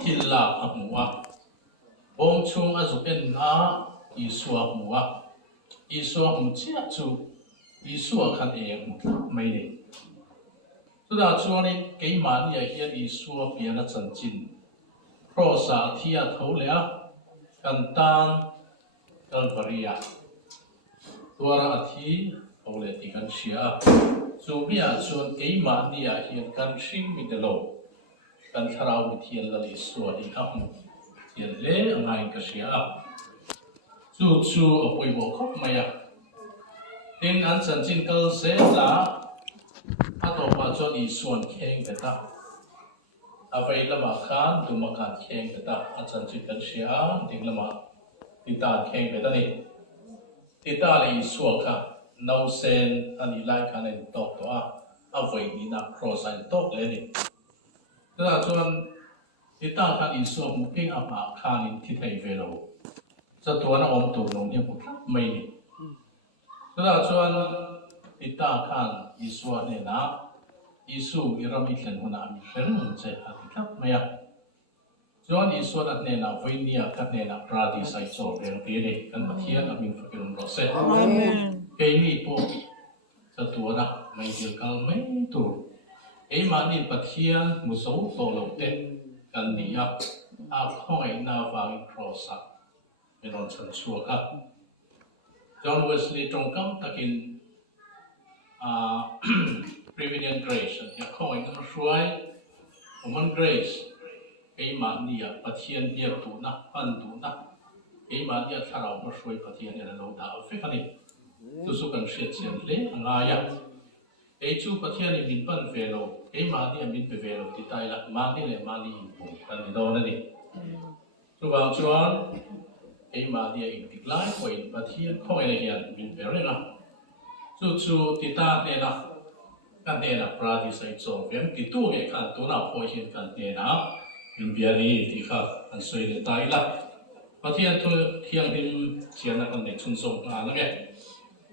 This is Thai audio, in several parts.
thil la amua bom chung azuken a isua mua isua chia chu isua khan e mai ni chuda chuanin keiman ya hian isua piana chanchin prosa thia tholea kantan kalvaria tuara athi ole tikan sia chumia chuan keiman ya hian kan hring mi de lo kan tharau mi thian la isua hi ahmu thian le angai ka sia chu apoi bo khop maya tin an chanchin kal se la ato pa chuan isuan kheng beta avei lama khan duma khan kheng beta a chanchin kan sia ding lama tita kheng beta ni tita le isua kha no sen ani lai khan en tok to a avei ni na cross an tok le ni ta chuan tita khan isua mu king apa khan in thi thei ve lo cha tua na om tu nong ni pu mai ni ta chuan tita khan isua ne na isu iram itlen huna mi fen che atikap maya chuan isua na ne na voinia khat ne na pradi sai cho reng ti ni kan pathian amin fakin ro se amen ke mi po cha tua na mai dil kal mai tu e ma ni pathian mu so to lo te kan ni a khoi na wa cross a menon chan chua ka John Wesley trong kam takin prevenient grace ya khoi na shuai common grace ei ma ni ya pathian dia tu na pan tu na ei ma dia tharau ma shuai pathian ya lo da fe khani tu su kan sia chen le anga ya ei chu pathian ni min pan ve lo ei ma dia min pe ve lo ti tai la ma ni le ma ni pum kan ni do na ni chu bang chuan ei ma dia in tik lai ko in pathian khoi le hian min ve re na chu ti ta ne na kan ne na pradi sai cho vem ti tu nge kan tu na pho hin kan ne na in bia ni ti kha an soi le tai la pathian thu thiang him chian na kan ne chun so na la nge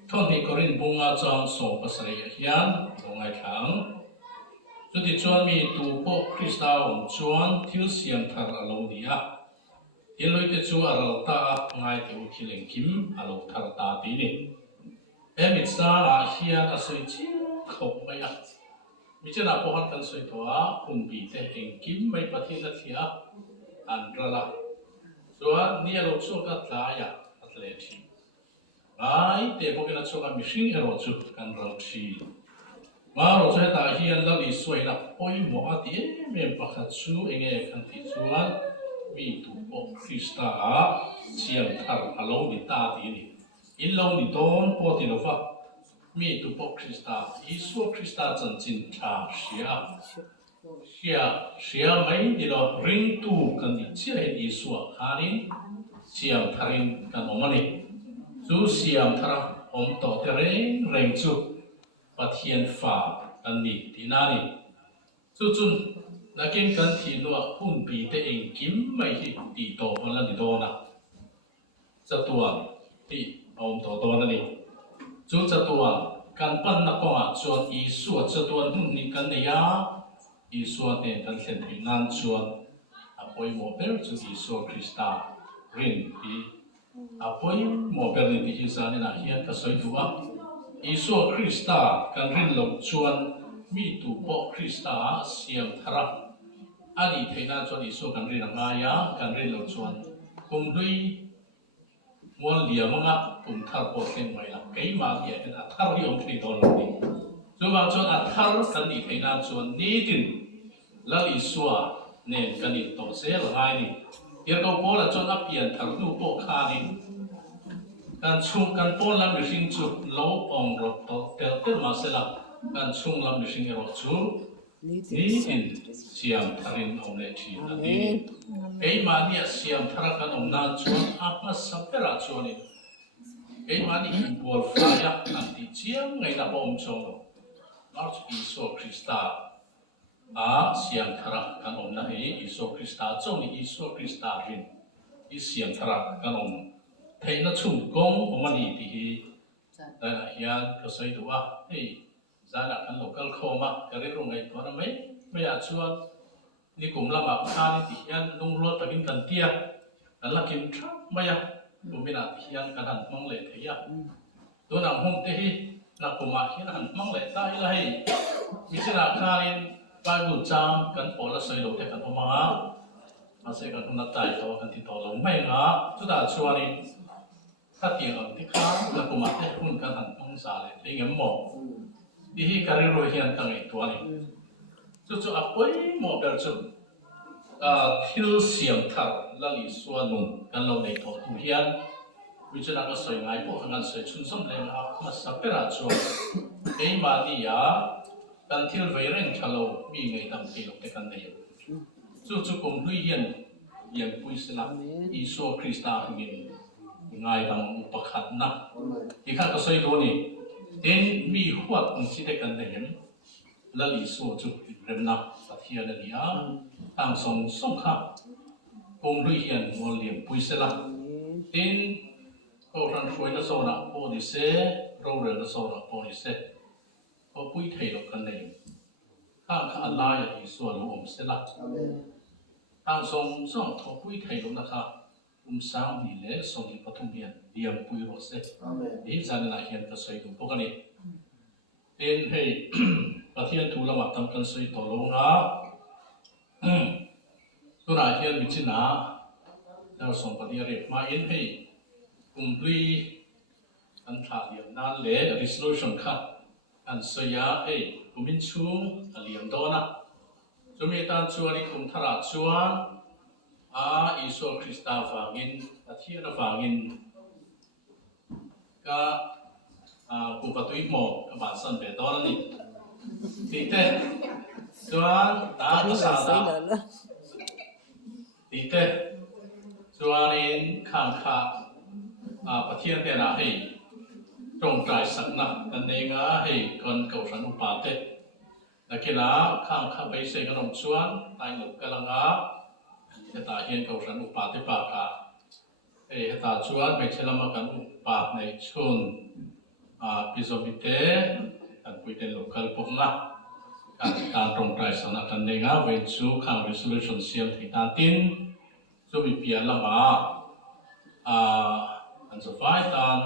thon ni korin bunga chang so pasai hian longai thang chu ti chuan mi tu po krista om chuan thil siam thar alo ni a iloi te chu aral ta ngai te u thileng kim alo thar ta ti ni emit sa la hian a soi chi khop mai a mi chena po han kan soi to a kun bi te eng kim mai pathin la thia an rala chuan ni alo chu ka tla ya atle thi ai te po kena chu ka mi hring ero chu kan ral thi ma ro chu ta hian la li soi na poi mo a ti mem pakhat chu enge kan ti chuan mi tu po krista a chiam thar alo ni ta ti ni in lo ni don po ti lo fa mi tu po krista isu krista chan chin tha sia mai ni lo ring tu kan ni chia he isu khanin chiam tharin kan omani chu siam thara om to te reng chu pathian fa kan ni tinani chu chun nakin kan thi lo hun bi te eng kim mai hi ti to wala ni do na chatuan ti om to do na ni chu chatuan kan pan na ko a chuan isu chatuan hun ni kan ne ya isu te kan thlen thi nan chuan apoi mo per chu isu krista rin pi apoi mo per ni ti san na hian ka soi tu a isu krista kan rin lo chuan mi tu po krista siam thara ani theina chuan isu kan rin anga ya kan rin lo chuan kum dui mual dia manga kum thar po thleng mai la keima dia en a thar hi om thei don lo ni chu bang chuan a thar kan ni theina chuan ni tin la isu ne kan ni to se la ngai ni ir ko po la chuan a pian thar nu po kha ni kan chung kan pon lam mi hring chu lo ong ro to tel ma se la kan chung lam mi hring ero chu ni in siam tharin om le thi na ni ei ma ni siam thara kan om na chuan apa sapera chuan ni ei ma ni in bol fa ya an ti chiang ngai na bom chong lo Lord Isu Krista a siam thara kan om na hi Isu Krista chong ni Isu Krista rin i siam thara kan om thei na chung gong om ani ti hi da hian ka soi tu a ei zana kan local khoma ka ri ro ngai to na mai a chuan นี่กลุ่มละบักข้านี่ที่ยันลุงรถตะกินกันเตี้ยนั่นละกินทรัพย์ไม่ยะกลุ่มเป็นอาที่ยันกันหันมังเลยเทียตัวหนังห้องเที่นักกลุ่มอาที่หันมังเลยได้เลยมิฉะนั้นข้านี่ไปบุญจามกันปอละสวยหลงแต่กันออกมาอาศัยกันคนละใจตัวกันที่ต่อลงไม่งะสุดท้ายชัวร์นี่ถ้าเตียงที่ข้านักกลุ่มอาที่หุ่นกันหันมังสาเลยที่เงี้ยหมอกที่การเรียนรู้เฮียนตั้งไอตัวนี่จุดๆอ่ะไปหมอเบลจุดทิลเสียงทัดละลิสวนนุ่งกันลงในถอดทุเรียนวิจารณ์ก็สวยงามพวกงานสวยชุนสมเลยนะครับมาสับเปราชัวไอ้มาดีอ่ะกันทิลไวเร่งชะโลมีไงตั้งปีลงแต่กันได้จุดๆกลุ่มลุยเฮียนยังปุยสลับอิสุคริสต์หินง่ายตั้งอุปขัดนักอีกข้างก็สวยดูนี่เอ็นมีหัวตรงที่ได้กันได้ยังละลิสวนจุดเริ่มนักสัตย์เฮียนนี่อ่ะตั้งสงข้ากงลุยเฮียนโมเลียมปุยเสละเอ็นก็รันช่วยละโซนะโอดิเซ่เราเรือละโซนะโอดิเซ่ก็ปุยเทลกันเลยข้างข้าลายอีส่วนลมเสละตั้งสงทอปุยเทลนะครับสามนี่เลยส่งที่ปฐุมเฮียนเดียมปุยโรเซ่นี่จะนั่งเฮียนก็สวยดูพวกนี้เอ็นให้ประเทศทุลมาทำกันสวยต่อลงนะตัวไหนที่มีจินาเราส่งปฏิเรียบมาเอ็นให้กุมพีอันขาดเดียมนั่นเลย resolution ค่ะอันเสียให้กุมินชูเลียมโดนะจะมีการชวนกุมทราชวนอิสุคริสต์ฟังอินอาทิตย์ฟังอินก็กุปตุยโมกับบาสันเบดอนนี่ที่เต้ชวนตาตุสาดาที่เต้ชวนอินข้างข้าประเทศเดน่าให้ตรงใจสักนักกันเองให้คนเก่าสันอุปาเตแต่กินาข้างข้าไปเสกขนมชวนตายหนุกกำลังจะตาเห็นเก่าสันอุปาเตปากาตาชวนไปเชลมากันอุปาในชุนพิจพิเตกันคุยเป็น local พวกนั้นการตรงใจสักนักกันเองเว้นชูข้าง resolution เสียงที่ตาตินจะมีเพียรละมาอันสุดท้ายตอน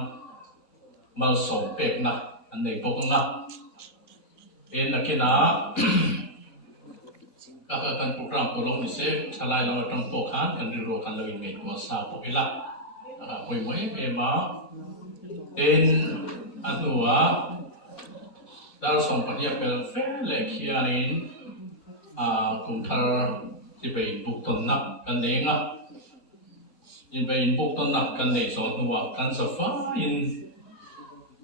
มาส่งเป็กนะอันนี้พวกนั้นเอ็นนักกินาก็การโปรแกรมตัวลงนี่เสกชลายเราต้องโปรขันกันเรื่องกันเลยไม่กลัวสาวพวกนี้ละคุยไม่เป็นมาเอ็นอันตัวดาวส่งปฏิบัติเป็นเฟลเล็กเฮียนินกลุ่มทาร์ที่ไปบุกต้นนักกันเองยินไปบุกต้นนักกันในส่วนตัวกันสฟ้ายิน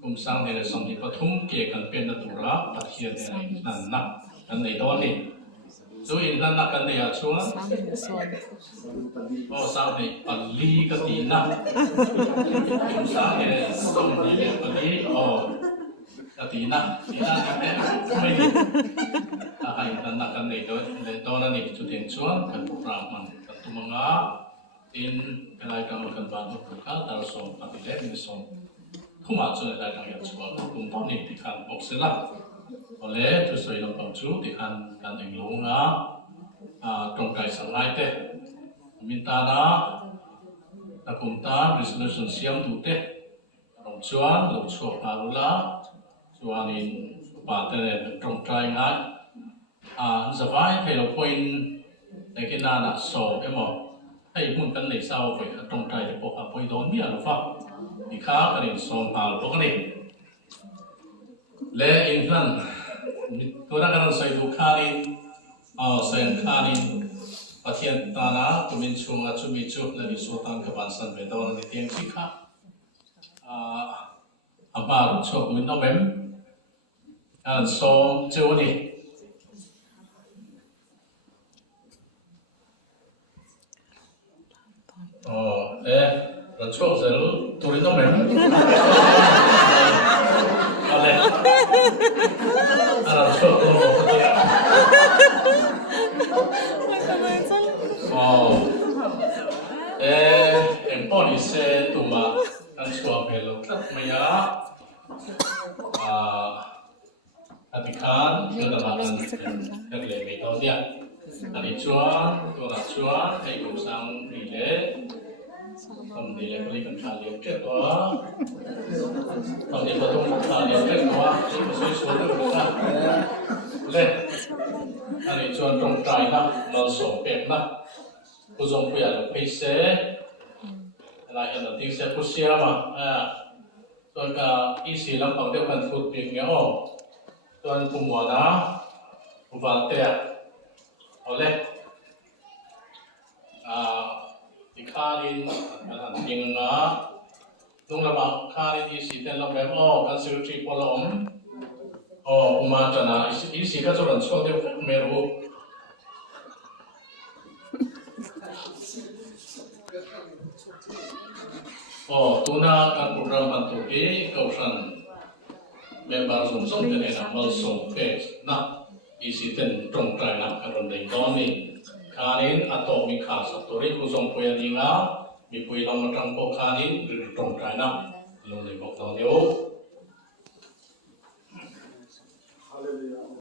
กลุ่มสร้างในส่วนที่ปฐุมเกี่ยกันเป็นตัวรักปัจจัยในนั้นนักกันในตอนนี้ส่วนนั้นนักกันในช่วงโอ้สร้างในปัลลีกตินักสร้างในส่วนที่ปัลลีโอ้กตินักที่นั่นเนี่ยไม่ดีให้นั้นนักกันในตอนนี้จุดเด่นช่วงกันพวกเรามันกันตุมังอาอินอะไรกันกันบ้างทุกคนแต่เราส่งปฏิเสธไม่ส่งทุกมาช่วยอะไรกันอย่างชัวร์กลุ่มตอนนี้ที่การปกเสละพอแล้วทุกส่วนเราต้องชูที่การเองลงตรงใจสังไงเตะมินตานะตะกุมตา resolution เสียงดูเตะลงชวนลงชัวร์อารุละชวนอินปาเตะตรงใจง่ายสบายให้เราพูดในกินนาโซ่เอ็มให้มุ่งกันในเศร้าไปตรงใจจะพบกับพูดโดนมีอะไรฟ้าอีกข้ากันในโซนพาลพวกนี้และอินนั้นตัวนักการใส่ดูข้านินใส่ข้านินประเทศตานาตุมินช่วงจุมิจุและดิสุตันกับบันสันเบดอนในเตียงที่ข้าอาบารุชกมินโนเบมโซเจวนีเราช่วงเสร็จตัวนี้ต้องแบบอะไรเราช่วงตัวคนเดียวเอ็มพอดีเซตัวมาอันชัวร์เป็นลูกทัดไม่ยากอธิการก็จะมาเป็นเรื่องเล็กๆตัวเดียว อันนี้ชวนตัวละชวนให้กูสั่งดีเลยทำดีเลยบริการขาเลี้ยงเจ้าตัวทำดีประตูขาเลี้ยงเจ้าตัวที่มาช่วยชวนด้วยกันเลยอันนี้ชวนตรงใจนะเราส่งเป็ดนะผู้ทรงผู้ใหญ่ไปเสียอะไรอันนั้นที่เสียผู้เสียมาส่วนกับอีสีลำพังเดียวกันพูดเพียงเงี้ยส่วนผู้หมวนะผู้ฟังเตะเอาเลยที่ข้าลินกันจริงนะนุ่งระบังข้าลินอีสีเต้นลำแบบกันสิวทรีพลอมอุมาจันนะอีสีก็จะรันช่วงเดียวไม่รู้ตัวน่าการโปรแกรมมันตัวเองเขาสั่งเมมเบอร์ส่งเต็มนะมาส่งเพจนะอีสิเต็นตรงใจนะการันตีตอนนี้คานินอัตโตมีขาสัตว์ตัวนี้ผู้ทรงพยานิงามีผู้ยลำมาจังโปคานินหรือตรงใจนะลงในบอกตอนเดียว